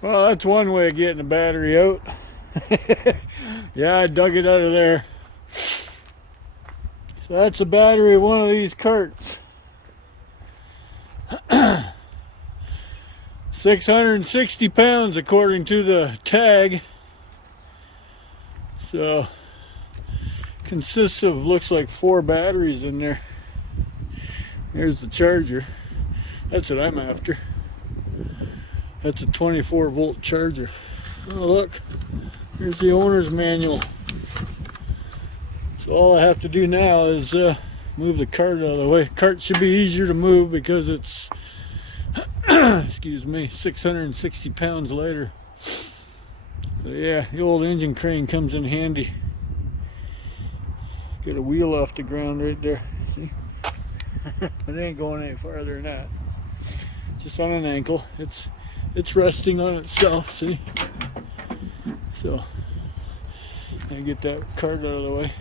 Well, that's one way of getting the battery out. Yeah, I dug it out of there. So that's the battery of one of these carts. 660 pounds according to the tag. So consists of, looks like 4 batteries in there. Here's the charger. That's what I'm after. That's a 24 volt charger. Oh look, here's the owner's manual. So all I have to do now is move the cart out of the way. Cart should be easier to move because it's excuse me, 660 pounds lighter. So yeah, the old engine crane comes in handy. Get a wheel off the ground right there. See? It ain't going any farther than that. Just on an ankle. It's resting on itself, see? So I get that cart out of the way.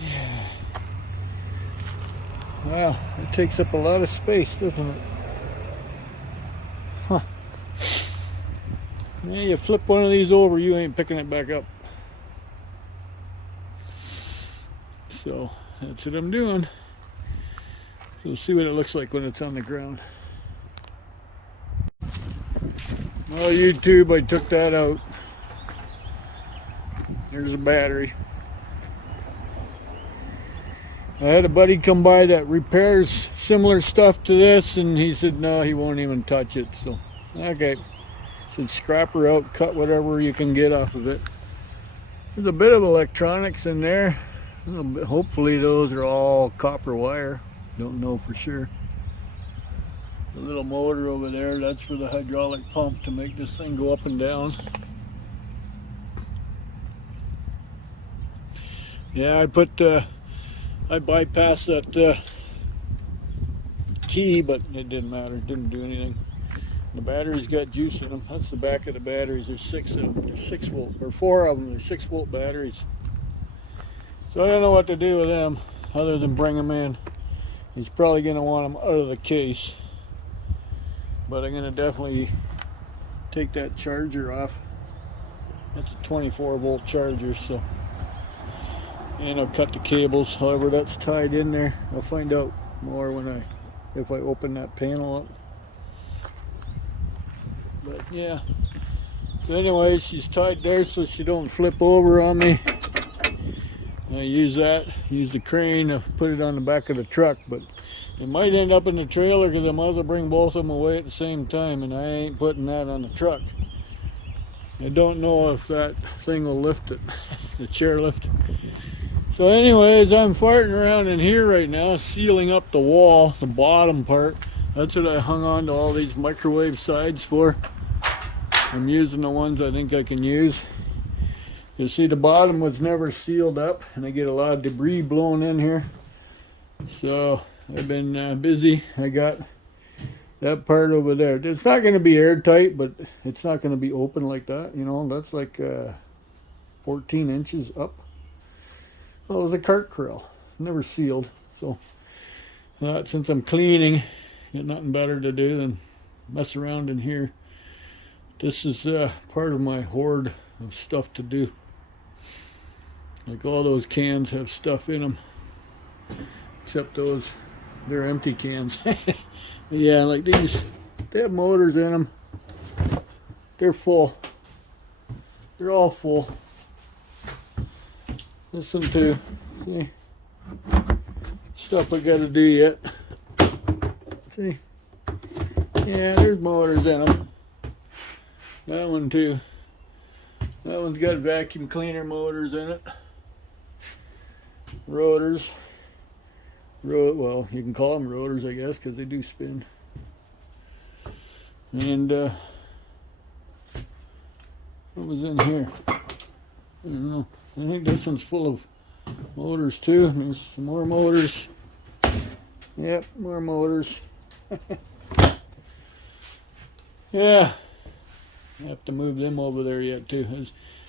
Yeah. Wow, it takes up a lot of space, doesn't it? Huh. Yeah, you flip one of these over, you ain't picking it back up. So that's what I'm doing. So we'll see what it looks like when it's on the ground. Oh, YouTube, I took that out. There's a battery. I had a buddy come by that repairs similar stuff to this, and he said no, he won't even touch it. So, okay. I said scrap her out, cut whatever you can get off of it. There's a bit of electronics in there. Hopefully those are all copper wire. Don't know for sure. The little motor over there, that's for the hydraulic pump to make this thing go up and down. Yeah, I bypassed that key, but it didn't matter. It didn't do anything. The batteries got juice in them. That's the back of the batteries. There's 6 of them. There's 6 volt, or 4 of them. They're 6 volt batteries. So I don't know what to do with them other than bring them in. He's probably going to want them out of the case. But I'm going to definitely take that charger off. That's a 24 volt charger, so. And I'll cut the cables, however that's tied in there. I'll find out more if I open that panel up. But yeah. So anyway, she's tied there so she don't flip over on me. I use the crane to put it on the back of the truck, but it might end up in the trailer because I might as well bring both of them away at the same time, and I ain't putting that on the truck. I don't know if that thing will lift it, the chair lift. So anyways, I'm farting around in here right now, sealing up the wall, the bottom part. That's what I hung on to all these microwave sides for. I'm using the ones I think I can use. You see, the bottom was never sealed up, and I get a lot of debris blown in here. So I've been busy. I got that part over there. It's not going to be airtight, but it's not going to be open like that. You know, that's like 14 inches up. Well, it was a cart corral, never sealed. So since I'm cleaning, got nothing better to do than mess around in here. This is part of my hoard of stuff to do. Like all those cans have stuff in them, except those, they're empty cans. Yeah, like these, they have motors in them. They're full. They're all full. This one too. See? Stuff I gotta do yet. See? Yeah, there's motors in them. That one too. That one's got vacuum cleaner motors in it. Rotors. Well, you can call them rotors, I guess, because they do spin. And what was in here? I don't know. I think this one's full of motors too. There's some more motors. Yep, more motors. Yeah. I have to move them over there yet too.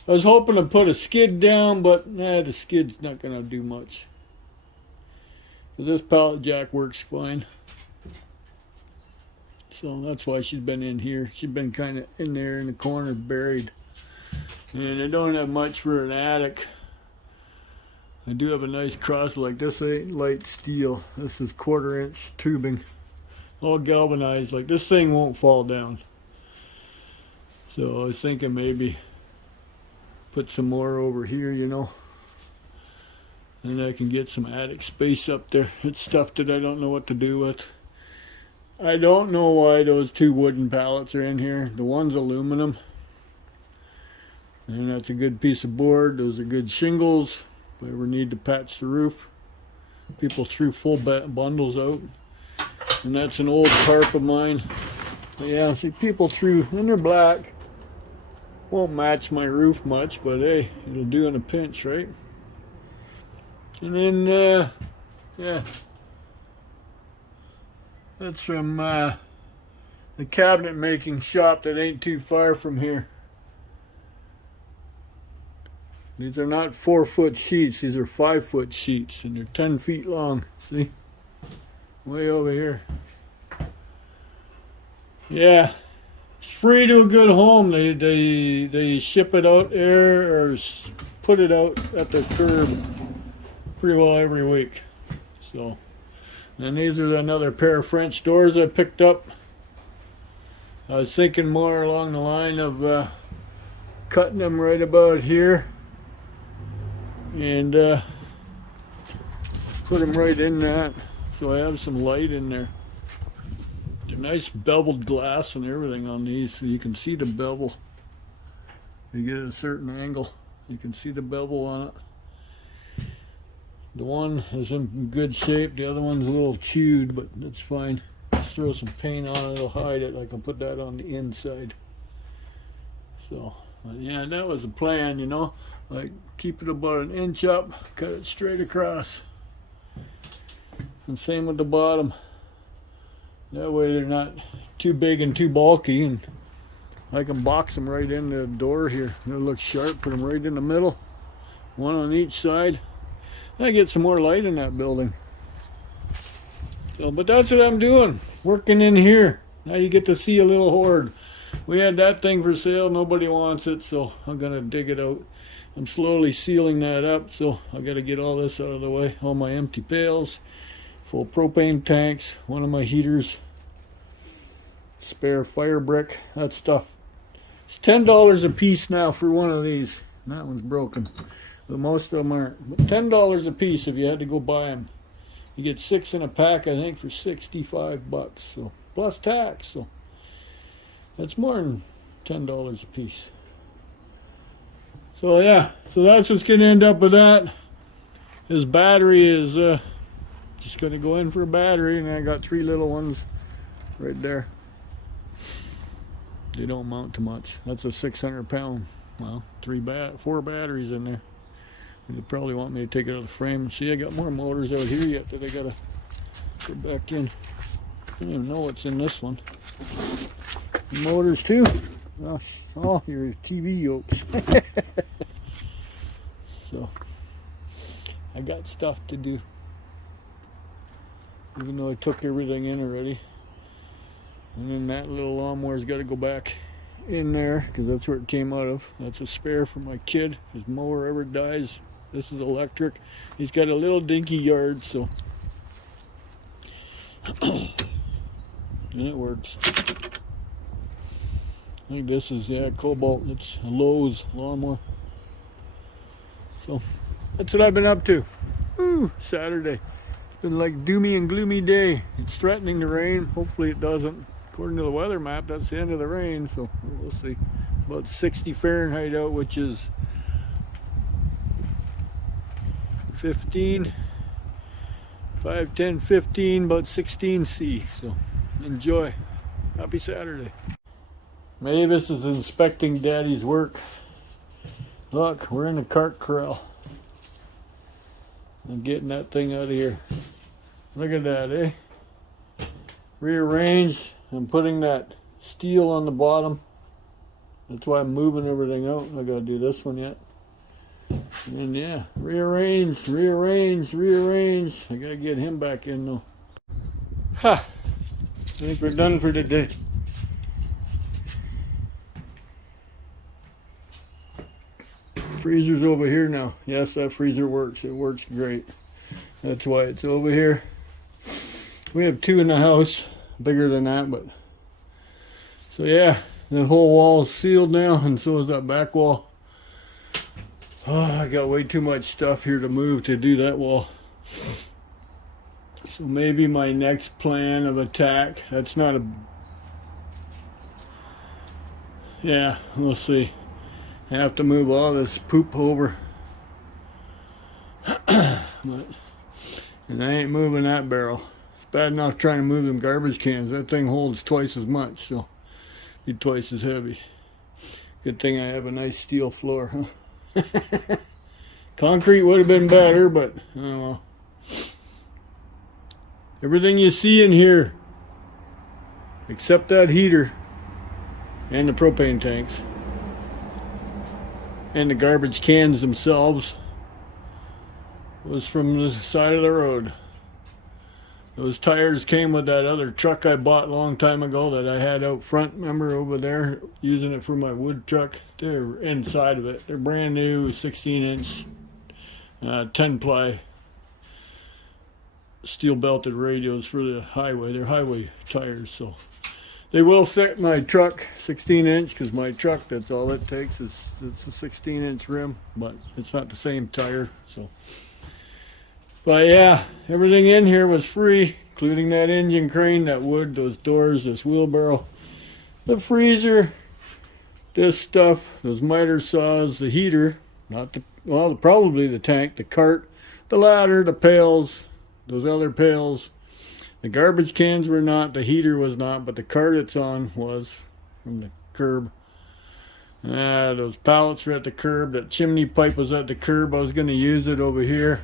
I was hoping to put a skid down, but the skid's not going to do much. So this pallet jack works fine. So that's why she's been in here. She's been kind of in there in the corner buried. And I don't have much for an attic. I do have a nice crossbar. Like this ain't light steel. This is 1/4 inch tubing. All galvanized. Like this thing won't fall down. So I was thinking maybe put some more over here, you know. And I can get some attic space up there. It's stuff that I don't know what to do with. I don't know why those 2 wooden pallets are in here. The one's aluminum. And that's a good piece of board. Those are good shingles. If I ever need to patch the roof. People threw full bundles out. And that's an old tarp of mine. But yeah, see, people threw, and they're black. Won't match my roof much, but hey, it'll do in a pinch, right? And then, yeah. That's from the cabinet making shop that ain't too far from here. These are not 4-foot sheets, these are 5-foot sheets, and they're 10 feet long. See? Way over here. Yeah. It's free to a good home. They ship it out there or put it out at the curb pretty well every week. So, and these are another pair of French doors I picked up. I was thinking more along the line of cutting them right about here and put them right in that, so I have some light in there. They're nice beveled glass and everything on these, so you can see the bevel. You get a certain angle, you can see the bevel on it. The one is in good shape, the other one's a little chewed, but that's fine. Just throw some paint on it, it'll hide it. I can put that on the inside. So, yeah, that was the plan, you know. Like, keep it about 1 inch up, cut it straight across. And same with the bottom. That way they're not too big and too bulky, and I can box them right in the door here. They'll look sharp, put them right in the middle, one on each side. I get some more light in that building. So, but that's what I'm doing, working in here. Now you get to see a little hoard. We had that thing for sale, nobody wants it, so I'm gonna dig it out. I'm slowly sealing that up, so I gotta get all this out of the way. All my empty pails, full propane tanks, one of my heaters, spare fire brick, that stuff. It's $10 a piece now for one of these. That one's broken, but most of them aren't. But $10 a piece if you had to go buy them. You get 6 in a pack, I think, for 65 bucks. So plus tax, so that's more than $10 a piece. So yeah, so that's what's gonna end up with that. His battery is just gonna go in for a battery, and I got 3 little ones right there. They don't mount to much. That's a 600-pound. Well, 4 batteries in there. They probably want me to take it out of the frame. See, I got more motors out here yet that I gotta put back in. I don't even know what's in this one. Motors too. Oh, your TV yokes. So, I got stuff to do. Even though I took everything in already. And then that little lawnmower's got to go back in there, because that's where it came out of. That's a spare for my kid. If his mower ever dies, this is electric. He's got a little dinky yard, so. And it works. I think this is, yeah, Cobalt. It's a Lowe's lawnmower. So, that's what I've been up to. Woo, Saturday. It's been like doomy and gloomy day. It's threatening to rain. Hopefully it doesn't. According to the weather map, that's the end of the rain, so we'll see. About 60 Fahrenheit out, which is 15, 5, 10, 15, about 16 C. So, enjoy. Happy Saturday. Mavis is inspecting Daddy's work. Look, we're in the cart corral. I'm getting that thing out of here. Look at that, eh? Rearranged. I'm putting that steel on the bottom. That's why I'm moving everything out. I gotta do this one yet. And yeah, rearrange. I gotta get him back in though. Ha! I think we're done for today. Freezer's over here now. Yes, that freezer works. It works great. That's why it's over here. We have 2 in the house, bigger than that, but so yeah, the whole wall is sealed now, and so is that back wall. Oh, I got way too much stuff here to move to do that wall. So maybe my next plan of attack, that's not a, yeah, we'll see. I have to move all this poop over. But, and I ain't moving that barrel. It's bad enough trying to move them garbage cans. That thing holds twice as much, so be twice as heavy. Good thing I have a nice steel floor, huh? Concrete would have been better, but I don't know. Everything you see in here, except that heater and the propane tanks and the garbage cans themselves, was from the side of the road. Those tires came with that other truck I bought a long time ago that I had out front, remember, over there, using it for my wood truck. They're inside of it. They're brand new 16-inch 10-ply steel belted radios for the highway. They're highway tires, so they will fit my truck 16-inch, because my truck, that's all it takes, is it's a 16-inch rim, but it's not the same tire. So, but yeah, everything in here was free, including that engine crane, that wood, those doors, this wheelbarrow, the freezer, this stuff, those miter saws, the heater, not the, well, probably the tank, the cart, the ladder, the pails, those other pails. The garbage cans were not, the heater was not, but the cart it's on was from the curb. Those pallets were at the curb. That chimney pipe was at the curb. I was going to use it over here,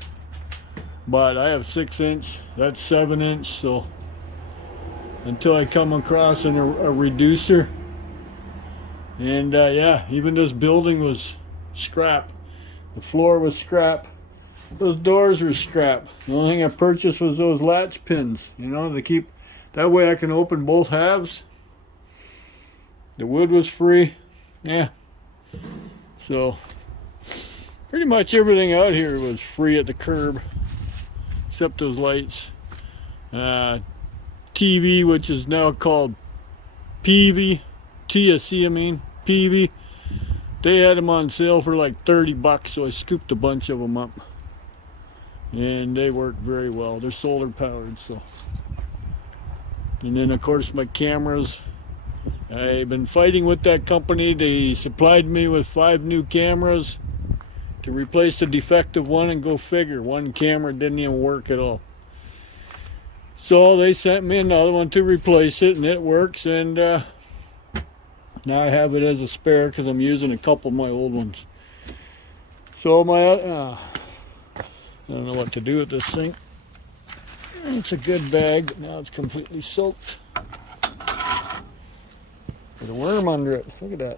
but I have 6-inch, that's 7-inch, so until I come across a reducer. And yeah, even this building was scrap. The floor was scrap. Those doors were scrap. The only thing I purchased was those latch pins, you know, to keep, that way I can open both halves. The wood was free. Yeah. So pretty much everything out here was free at the curb, except those lights. TV, which is now called PV, TSC, I mean, PV. They had them on sale for like $30, so I scooped a bunch of them up. And they work very well. They're solar powered, so. And then of course my cameras. I've been fighting with that company. They supplied me with 5 new cameras to replace the defective one, and go figure, one camera didn't even work at all. So they sent me another one to replace it, and it works, and now I have it as a spare because I'm using a couple of my old ones. So my I don't know what to do with this thing. It's a good bag, but now it's completely soaked. There's a worm under it. Look at that.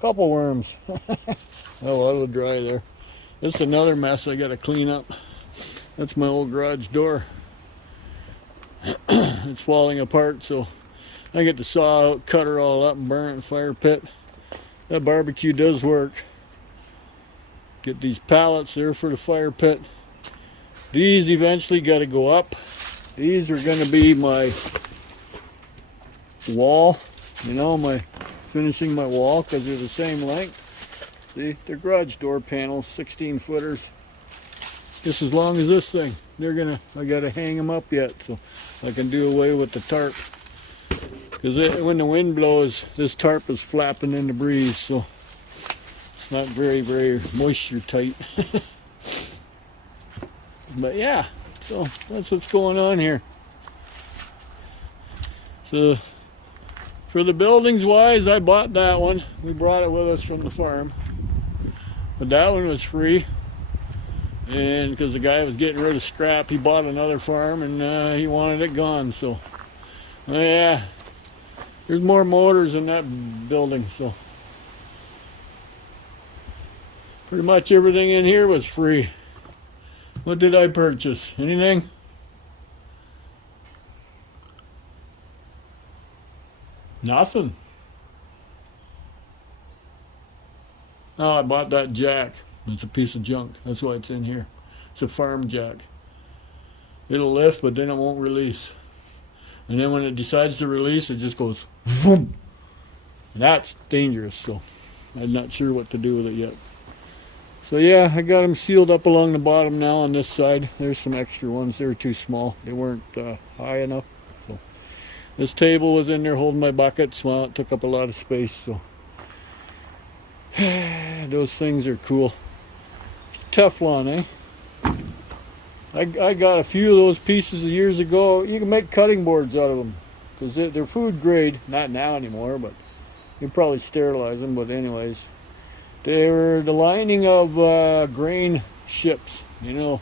Couple worms. Oh, that'll dry there. Just another mess I got to clean up. That's my old garage door. It's falling apart, so I get to saw out, cut her all up, and burn it in the fire pit. That barbecue does work. Get these pallets there for the fire pit. These eventually got to go up. These are going to be my wall, you know, my finishing my wall, because they're the same length. See, they're garage door panels, 16 footers. Just as long as this thing. I got to hang them up yet, so I can do away with the tarp. Because when the wind blows, this tarp is flapping in the breeze, so it's not very, very moisture tight. But yeah, so that's what's going on here. So for the buildings wise, I bought that one. We brought it with us from the farm. But that one was free. And because the guy was getting rid of scrap, he bought another farm, and he wanted it gone. So yeah, there's more motors in that building. So pretty much everything in here was free. What did I purchase? Anything? Nothing. Oh, I bought that jack. It's a piece of junk. That's why it's in here. It's a farm jack. It'll lift, but then it won't release. And then when it decides to release, it just goes boom. That's dangerous, so I'm not sure what to do with it yet. So yeah, I got them sealed up along the bottom now on this side. There's some extra ones. They were too small. They weren't high enough. So this table was in there holding my buckets. Well, it took up a lot of space, so those things are cool. Teflon, eh? I got a few of those pieces years ago. You can make cutting boards out of them because they're food grade. Not now anymore, but you probably sterilize them. But anyways, they were the lining of grain ships. You know,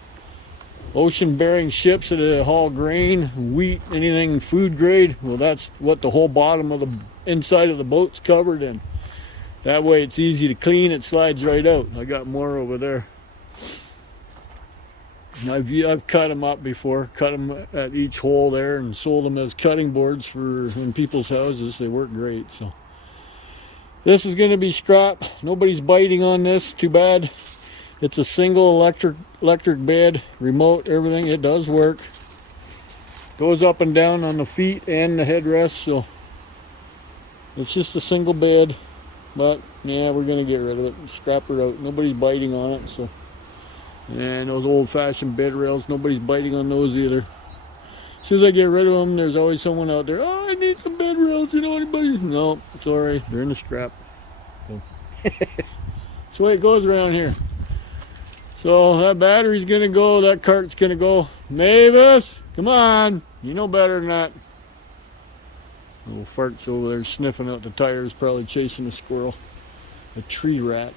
ocean-bearing ships that haul grain, wheat, anything food grade. Well, that's what the whole bottom of the inside of the boat's covered in. That way it's easy to clean. It slides right out. I got more over there. I've cut them up before, cut them at each hole there and sold them as cutting boards for in people's houses. They work great. So this is going to be scrap. Nobody's biting on this. Too bad. It's a single electric bed, remote, everything. It does work. Goes up and down on the feet and the headrest. So it's just a single bed. But yeah, we're going to get rid of it. Scrap her out. Nobody's biting on it. So. And those old-fashioned bed rails, nobody's biting on those either. As soon as I get rid of them, there's always someone out there, oh, I need some bed rails, you know anybody? No, sorry, they're in the scrap. So. That's the way it goes around here. So that battery's gonna go, that cart's gonna go. Mavis, come on, you know better than that. Little farts over there sniffing out the tires, probably chasing a squirrel, a tree rat.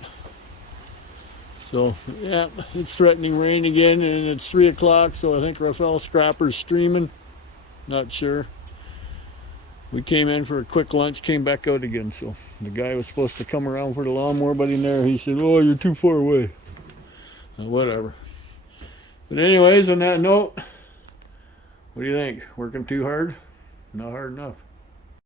So, yeah, it's threatening rain again, and it's 3 o'clock, so I think Raphael Scrapper's streaming. Not sure. We came in for a quick lunch, came back out again, so the guy was supposed to come around for the lawnmower, but in there, he said, oh, you're too far away. Whatever. But anyways, on that note, what do you think? Working too hard? Not hard enough.